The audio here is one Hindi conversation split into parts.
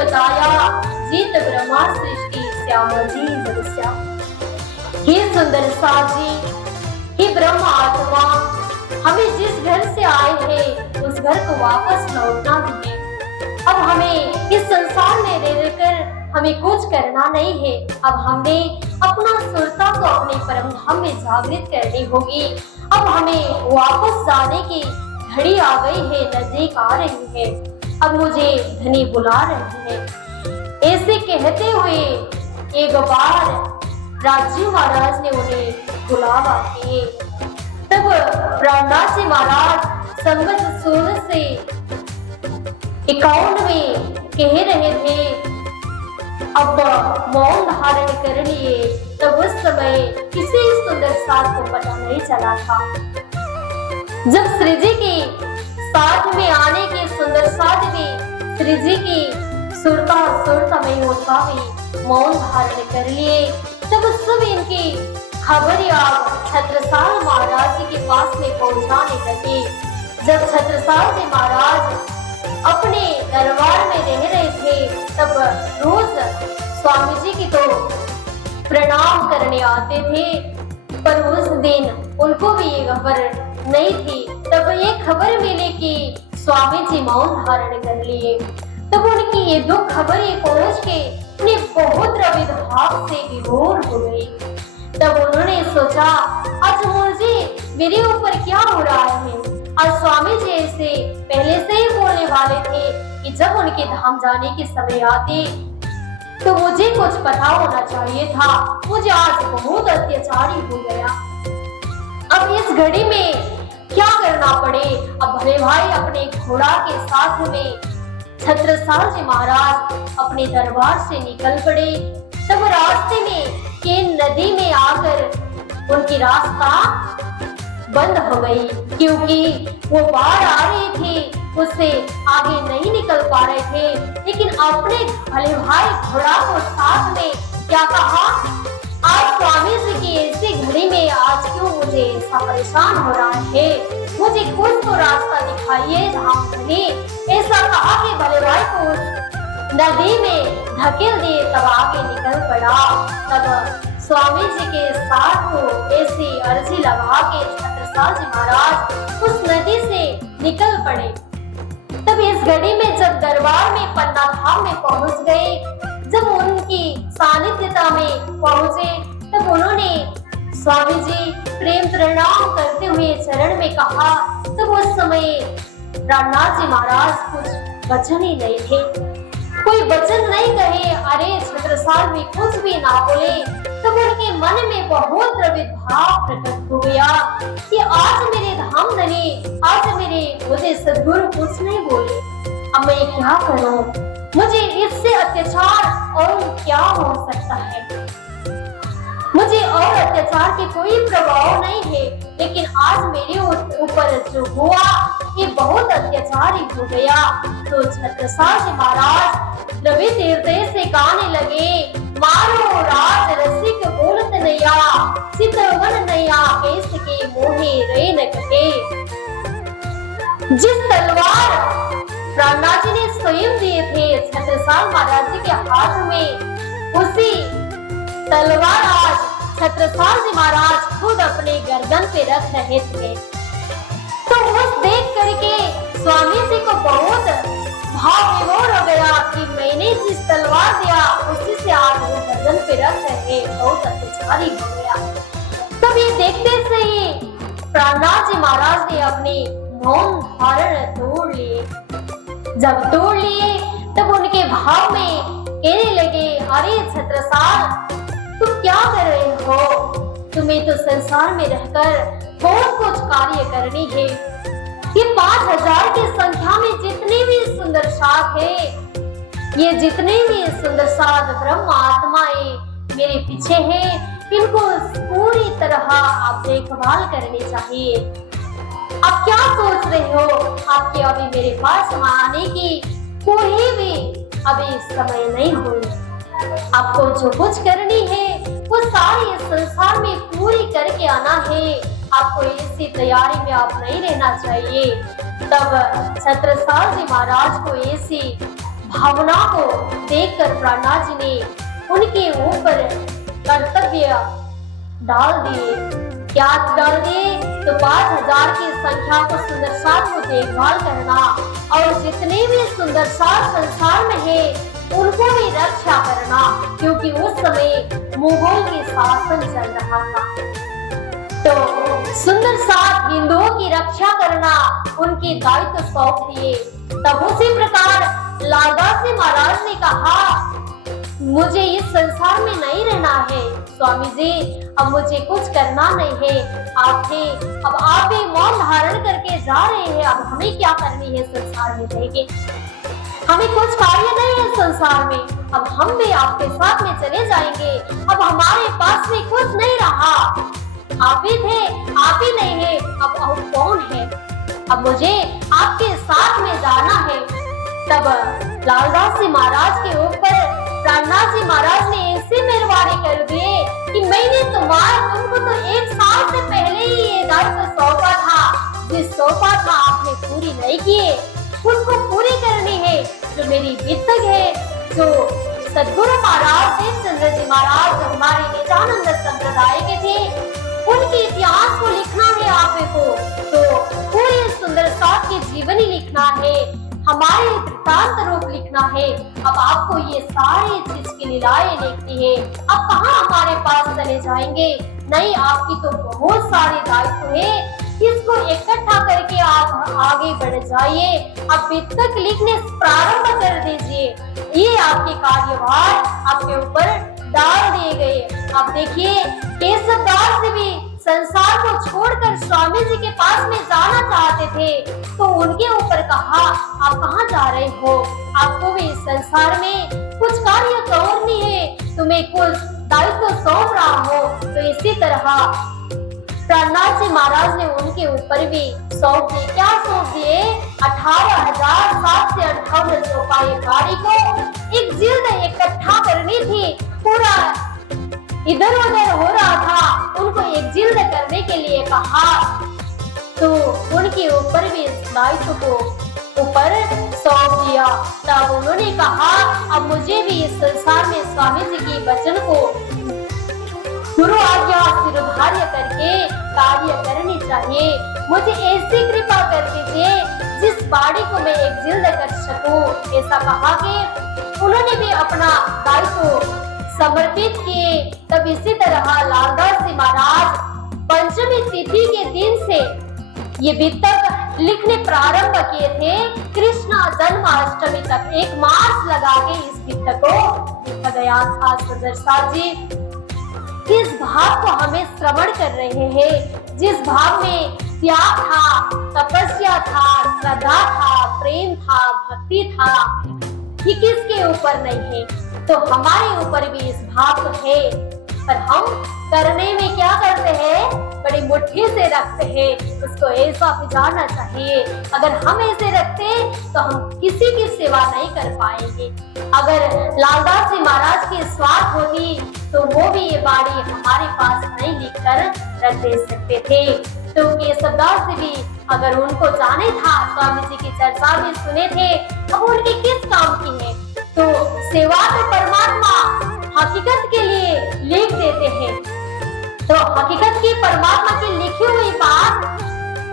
बताया, जीत ब्रह्मा सृष्टि श्यामा जी जगस्या। हे सुंदर साथ जी, हे ब्रह्म आत्मा, हमें जिस घर से आए हैं उस घर को वापस लौटना भी है। अब हमें इस संसार में रह रहकर हमें कुछ करना नहीं है। अब हमें अपना सुरता को अपने परम धाम में जागृत करनी होगी। अब हमें वापस जाने की घड़ी आ गई है, नजदीक आ रही है। अब मुझे धनी बुला रहे हैं। ऐसे कहते हुए एक बार राजू महाराज ने उन्हें बुलावा किए। तब प्राणनाथ जी महाराज संगत 16 से 51 में कह रहे थे, अब मौन धारण कर लिए। तब उस समय किसी सुंदर साथ को पता नहीं चला था। जब श्री जी के साथ में आने के सुंदर साथ भी श्री जी की सुरता में उनका भी मौन धारण कर लिए। तब सब इनकी खबरियां छत्रसाल महाराज जी के पास में पहुंचाने लगे। जब छत्रसाल जी महाराज अपने दरबार में रह रहे थे, तब रोज स्वामी जी की तो प्रणाम करने आते थे, पर उस दिन उनको भी ये खबर नहीं थी। तब ये खबर मिली कि स्वामी जी मौन धारण कर लिए। तब उनकी ये दुख खबर पहुंच के उन्हें बहुत रविद भाव से विभोर हो गई। तब उन्होंने सोचा, आज मुझे मेरे ऊपर क्या हो रहा है। आज स्वामी जी ऐसे पहले से ही बोलने वाले थे कि जब उनके धाम जाने के समय आते तो मुझे कुछ पता होना चाहिए था। मुझे आज बहुत अत्याचारी हो गया। अब इस घड़ी में क्या करना पड़े। अब भले भाई अपने घोड़ा के साथ में छत्रसाल जी महाराज अपने दरबार से निकल पड़े। तब रास्ते में केन नदी में आकर उनकी रास्ता बंद हो गई, क्योंकि वो बाढ़ आ रही थी, उससे आगे नहीं निकल पा रहे थे। लेकिन अपने भले भाई घोड़ा को साथ में क्या कहा, आज स्वामी जी की ऐसी घड़ी में आज क्यों मुझे ऐसा परेशान हो रहा है, मुझे कुछ तो रास्ता दिखाइए धाम धनी। ऐसा कहा कि भले भाई को नदी में धकेल दिए। तब आगे निकल पड़ा। तब स्वामी जी के साथ को ऐसी अर्जी लगा के छत्रसाल जी महाराज उस नदी से निकल पड़े। तब इस घड़ी में जब दरबार में पन्ना धाम में पहुंच गए, जब उनकी सानिध्यता में पहुंचे, तब उन्होंने स्वामी जी प्रेम प्रणाम करते हुए चरण में कहा। तब उस समय प्राणनाथ जी महाराज कुछ वचन ही नहीं थे, कोई वचन नहीं कहे। अरे छत्रसाल भी कुछ भी ना बोले। तब उनके मन में बहुत द्रवित भाव प्रकट हो गया कि आज मेरे धाम धनी, आज मुझे सद्गुरु कुछ नहीं बोले। अब मैं क्या करूं, मुझे इससे अत्याचार और क्या हो सकता है। मुझे और अत्याचार के कोई प्रभाव नहीं है, लेकिन आज मेरे ऊपर जो हुआ ये बहुत अत्याचार ही हो गया। तो छत्रसाल जी महाराज रवि हृदय से गाने लगे, मारो राज रसिक बोलत नैया, चितवन नैया केस के मोहे रे न कटे। जिस तलवार प्राणनाथ जी ने स्वयं दिए थे छत्रसाल महाराज जी के हाथ में, उसी तलवार आज छत्रसाल जी महाराज खुद अपने गर्दन पे रख रहे थे। तो उस देख करके स्वामी जी को बहुत भाव विभोर हो गया कि मैंने जिस तलवार दिया उसी से आज वो गर्दन पे रख रहे, बहुत अत्याचारी हो गया। तब ये देखते से ही प्राणनाथ जी महाराज ने अपने मौन धारण तोड़ लिए। जब तोड़ लिए तब उनके भाव में कहने लगे, अरे छत्रसाल तुम क्या कर रहे हो, तुम्हें तो संसार में रहकर बहुत कुछ कार्य करनी है। ये 5000 की संख्या में जितने भी सुंदर साथ है, ये जितने भी सुंदर साथ ब्रह्म आत्माएं मेरे पीछे हैं, इनको पूरी तरह आप देखभाल करनी चाहिए। आप क्या सोच रहे हो, आपके अभी मेरे पास आने की कोई भी अभी समय नहीं हुई। आपको जो कुछ करनी है वो सारी इस संसार में पूरी करके आना है। आपको इसी तैयारी में आप नहीं रहना चाहिए। तब छत्रसाल जी महाराज को ऐसी भावना को देखकर प्रहलाद जी ने उनके ऊपर कर्तव्य डाल दिए। क्या डाल दिए? तो 5000 की संख्या को सुंदर साथ को देखभाल करना और जितने भी सुंदर साथ संसार में है उनको भी रक्षा करना, क्योंकि उस समय मुगल की शासन चल रहा था। तो सुंदर साथ हिंदुओं की रक्षा करना उनके दायित्व सौंप दिए। तब उसी प्रकार लालदास जी महाराज ने कहा, मुझे इस संसार में नहीं रहना है स्वामी जी, अब मुझे कुछ करना नहीं है। आप थे, अब आप ही मौन धारण करके जा रहे हैं, अब हमें क्या करनी है संसार में रह के? हमें कुछ कार्य नहीं है संसार में, अब हम भी आपके साथ में चले जाएंगे। अब हमारे पास में कुछ नहीं रहा, आप ही थे, आप ही नहीं है, अब कौन है? अब मुझे आपके साथ में जाना है। तब लालदास जी महाराज के ऊपर प्रहलाद जी महाराज ने ऐसे मेहरबानी कर दिए कि मैंने तुमको तो 1 साल से पहले ही ये दायित्व सौंपा था, जिस सौंपा था आपने पूरी नहीं किए, उसको पूरी करनी है। जो मेरी वित्तक है, जो सदगुरु महाराज देवचंद्र जी महाराज हमारे नित्यानंद संप्रदाय के थे, उनके इतिहास को लिखना है आपको, तो पूरे सुंदर साथ की जीवनी लिखना है, हमारे वृत्तांत रूप लिखना है। अब आपको ये सारी चीज की लीलाएं लिखनी है। अब कहाँ हमारे पास चले जाएंगे? नहीं, आपकी तो बहुत सारे दायित्व है, इसको इकट्ठा करके आप आगे बढ़ जाइए। अब वित्तक लिखने प्रारंभ कर दीजिए। ये आपके कार्यभार आपके ऊपर डाल दिए गए। अब देखिए, केशवदास जी भी संसार को छोड़कर स्वामी जी के पास में जाना चाहते थे, तो उनके ऊपर कहा, आप कहाँ जा रहे हो? आपको भी संसार में कुछ कार्य करनी है, तुम्हें कुछ दायित्व सौंप रहा हो। तो इसी तरह प्रहलाद जी महाराज ने उनके ऊपर भी सौंप दिए। क्या सौंप दिए? 18,758 चौपाई गाड़ी को एक जिल्द इकट्ठा करनी थी। पूरा इधर उधर हो रहा था, उनको एक जिल्द करने के लिए कहा, तो उनके ऊपर भी इस दायित्व को ऊपर सौंप दिया। तब उन्होंने कहा, अब मुझे भी इस संसार में स्वामी जी की वचन को गुरु आज्ञा शिरोधार्य करके कार्य करनी चाहिए। मुझे ऐसी कृपा कर दीजिए जिस बाड़ी को मैं एक जिल्द कर सकूं। ऐसा कहा कि उन्होंने भी अपना दायित्व समर्पित किए। तब इसी तरह लालदास जी महाराज पंचमी तिथि के दिन से ये वित्तक लिखने प्रारंभ किए थे। कृष्ण जन्माष्टमी तक 1 मास लगा के इस वित्तक को लिखा गया था। सुंदर साथ जी किस भाव को हमें श्रवण कर रहे हैं, जिस भाव में त्याग था, तपस्या था, श्रद्धा था, प्रेम था, भक्ति था, ये किसके ऊपर नहीं है? तो हमारे ऊपर भी इस भाव को है, पर हम करने में क्या करते हैं? बड़ी मुट्ठी से रखते हैं, उसको ऐसा भिजाना चाहिए। अगर हम ऐसे रखते तो हम किसी की सेवा नहीं कर पाएंगे। अगर लालदास जी महाराज की स्वार्थ होती तो वो भी ये बाड़ी हमारे पास नहीं लिखकर रख दे सकते थे। तो केशवदास जी भी अगर उनको जाने था, स्वामी जी की चर्चा भी सुने थे, अब उनके किस काम की है? तो सेवा तो परमात्मा हकीकत के लिए लिख देते हैं। तो हकीकत की परमात्मा की लिखी हुई बात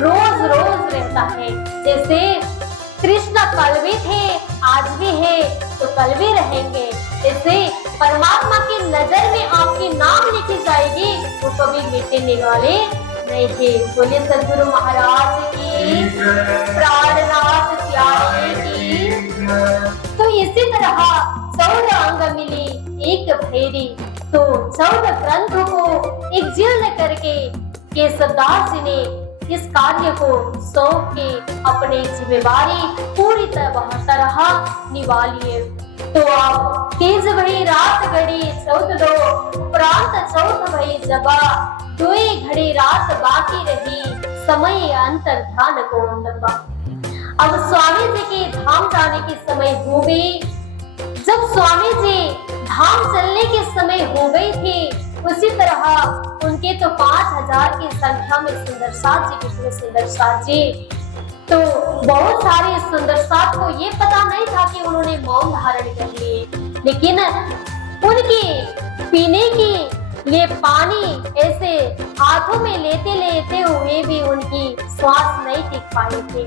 रोज रोज रहता है। जैसे कृष्ण कल भी थे, आज भी है, तो कल भी रहेंगे। जैसे परमात्मा की नजर में आपकी नाम लिखी जाएगी, वो कभी मिटने वाले नहीं थे। बोलिए सदगुरु महाराज की, प्राणनाथ प्यारे की। तो इसी तरह 14 अंग मिली एक फेरी, तो 14 ग्रंथों को एक जिल्द करके केशवदास जी ने इस कार्य को सौंप के अपनी जिम्मेवारी पूरी तरह निभा लिए। तो आप तेज भई रात घड़ी 14 उपरांत 14 भई जबा, 2 घड़ी रात बाकी रही, समय अंतर ध्यान को दबा। अब स्वामी जी के धाम जाने के समय हो गई। जब स्वामी जी धाम चलने के समय हो गई थी, उसी तरह उनके तो 5000 की संख्या में सुंदर साथ जी, कितने सुंदर साथ जी। तो बहुत सारे सुंदर साथ को ये पता नहीं था कि उन्होंने मौन लेकिन उनकी पीने की लिए पानी ऐसे हाथों में लेते लेते हुए भी उनकी श्वास नहीं टिक पाए थे।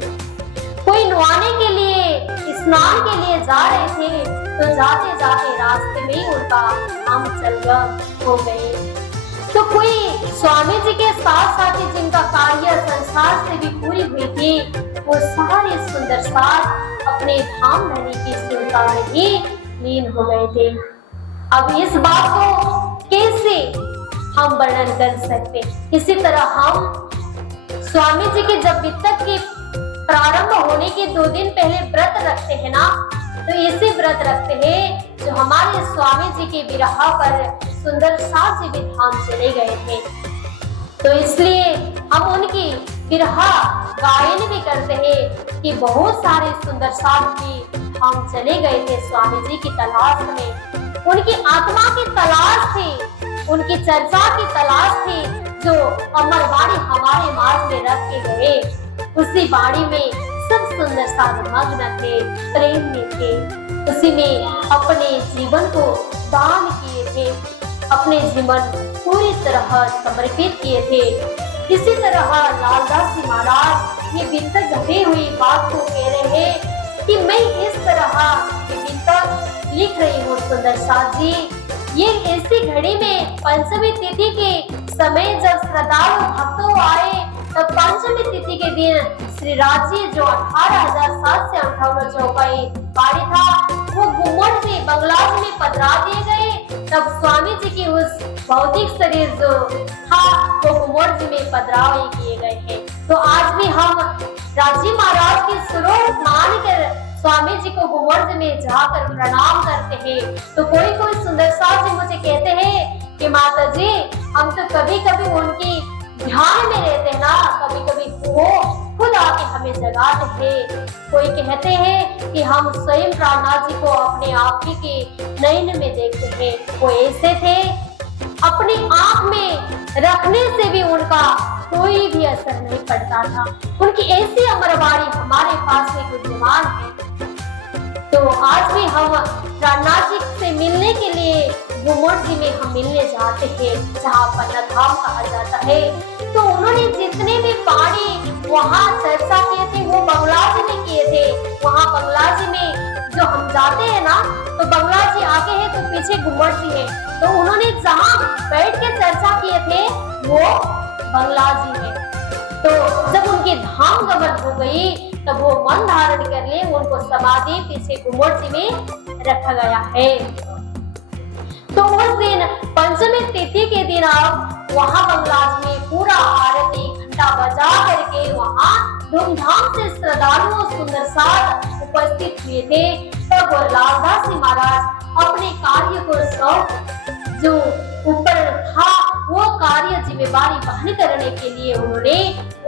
कोई नहाने के लिए, स्नान के लिए जा रहे थे तो जाते जाते रास्ते में ही उनका हम चलगम हो गए। तो कोई स्वामी जी के साथ साथ जिनका कार्य संसार से भी पूरी हुई थी, वो सारे सुंदर साथ अपने धाम रहने की चिंता में ही लीन हो गए थे। अब इस बात को कैसे हम वर्णन कर सकते? इसी तरह हम स्वामी जी के जब वित्तक के प्रारंभ होने के 2 दिन पहले व्रत रखते हैं ना, तो ऐसे व्रत रखते हैं जो हमारे स्वामी जी के विरह पर सुंदर साथ जी भी धाम चले गए थे। तो इसलिए हम उनकी विरह गायन भी करते हैं कि बहुत सारे सुंदर साथ भी धाम चले गए थे स्वामी जी की तलाश में। उनकी आत्मा की तलाश थी, उनकी चर्चा की तलाश थी, जो अमर वाणी हमारे मार्ग में रख के गए। उसी वाणी में सब सुंदर साथ मग्न थे, प्रेम में थे, उसी में अपने जीवन को दान किए थे, अपने जीवन पूरी तरह समर्पित किए थे। इसी तरह लालदास जी महाराज ये वित्तक घटी हुई बात को कह रहे हैं कि मैं इस तरह ये वित्तक लिख रही हूँ सुंदर साथ जी। ये ऐसी घड़ी में पंचमी तिथि के समय जब श्रद्धालु भक्तों आए, तब पंचमी तिथि के दिन श्री राज्य जो 18,758 चौपाई बाड़ी था, वो गुम्मट से बंगलाज में पधरा दिए गए। तब स्वामी जी की उस भौतिक शरीर जो था वो गुम्मट में पधराव किए गए हैं। तो आज भी हम राजी महाराज की स्वरूप मानकर स्वामी जी को गुम्मट में जाकर प्रणाम करते हैं। तो कोई सुंदर साथ जी मुझे कहते हैं कि माता जी हम तो कभी कभी उनकी ध्यान में रहते हैं ना, कभी कभी वो खुद आके हमें जगाते हैं। कोई कहते हैं कि हम स्वयं प्राणनाथ जी को अपने आप ही के नयन में देखते हैं। वो ऐसे थे, अपनी आंख में रखने से भी उनका कोई भी असर नहीं पड़ता था। उनकी ऐसी अमरवाणी हमारे पास में विद्यमान है। तो आज भी हम प्राणनाथ जी से मिलने के लिए गुम्मट जी में हम मिलने जाते हैं, जहाँ पन्ना धाम कहा जाता है। तो उन्होंने जितने भी पानी वहाँ चर्चा किए थे वो बंगला जी में किए थे। वहाँ बंगला जी में जो हम जाते हैं ना, तो बंगला जी आगे है तो पीछे गुम्मट जी है। तो उन्होंने जहाँ बैठ के चर्चा किए थे वो बंगला जी है। तो जब उनकी धाम गमन हो गई तब वो मन धारण कर ले, उनको समाधि पीछे गुम्मट जी में रखा गया है। तो उस दिन पंचमी तिथि के दिन आप वहाँ बंगलाज में पूरा आरती घंटा बजा करके वहाँ धूमधाम से श्रद्धालुओं सुंदर साथ उपस्थित हुए थे। तब लालदास जी महाराज अपने कार्य को सौंप जो ऊपर था वो कार्य जिम्मेवारी वहन करने के लिए उन्होंने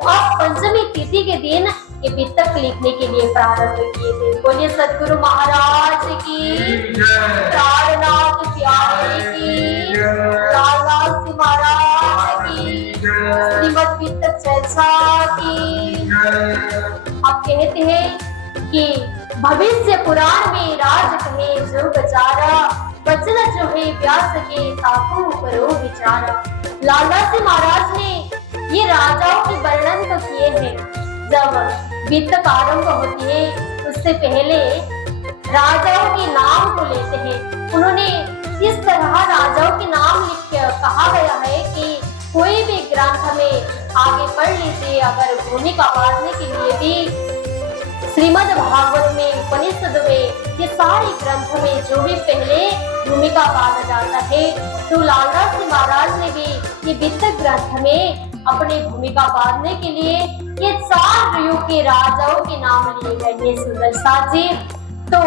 अब पंचमी तिथि के दिन ये वित्तक लिखने के लिए प्रारंभ किए थे। बोलिए सद्गुरु महाराज की, प्राणनाथ प्यारे की, लालदास जी महाराज की, श्रीमद् वित्तक चर्चा की। अब कहते हैं कि भविष्य पुराण में राज कहे जो बचारा, वचन जो है व्यास के ताकू करो विचारा। लालदास जी महाराज ने ये राजाओं के वर्णन तो किए हैं। जब वित्तक आरंभ होती है उससे पहले राजाओं के नाम को लेते हैं। उन्होंने इस तरह राजाओं के नाम लिख के कहा गया है कि कोई भी ग्रंथ में आगे पढ़ लीजिए, अगर भूमिका बांधने के लिए भी श्रीमद् भागवत में, उपनिषद में, ये सारे ग्रंथ में जो भी पहले भूमिका बांधा जाता है, तो लालदास जी महाराज ने भी ये वित्तक ग्रंथ में अपनी भूमिका बांधने के लिए ये 4 युग के राजाओं के नाम लिए गए हैं सुंदर साथ जी। तो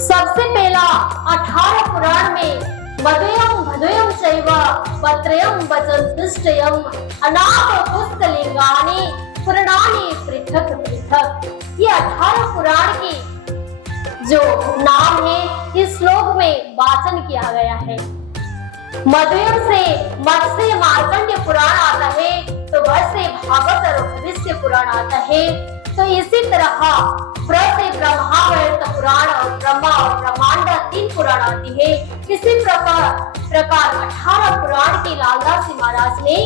सबसे पहला 18 पुराण में मधुयम भदुयम चैव पत्रयम वचनतुष्टयम अनाथ पुस्तलिंगानि पुराणानि पृथक पृथक। ये 18 पुराण की जो नाम है इस श्लोक में वाचन किया गया है। मधुयम से मत्स्य मार्कंड्य पुराण आता है, तो वह से भागवत और भविष्य पुराण आता है। तो इसी तरह से ब्रह्मावर्त पुराण और ब्रह्मा और ब्रह्मांड 3 पुराण आती है। इसी प्रकार 18 पुराण के लालदास जी महाराज ने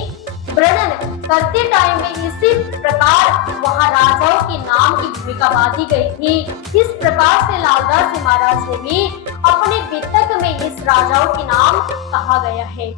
वर्णन करते टाइम में इसी प्रकार वहाँ राजाओं के नाम की भूमिका बांधी गई थी। इस प्रकार से लालदास जी महाराज ने भी अपने वितक में इस राजाओं के नाम कहा गया है।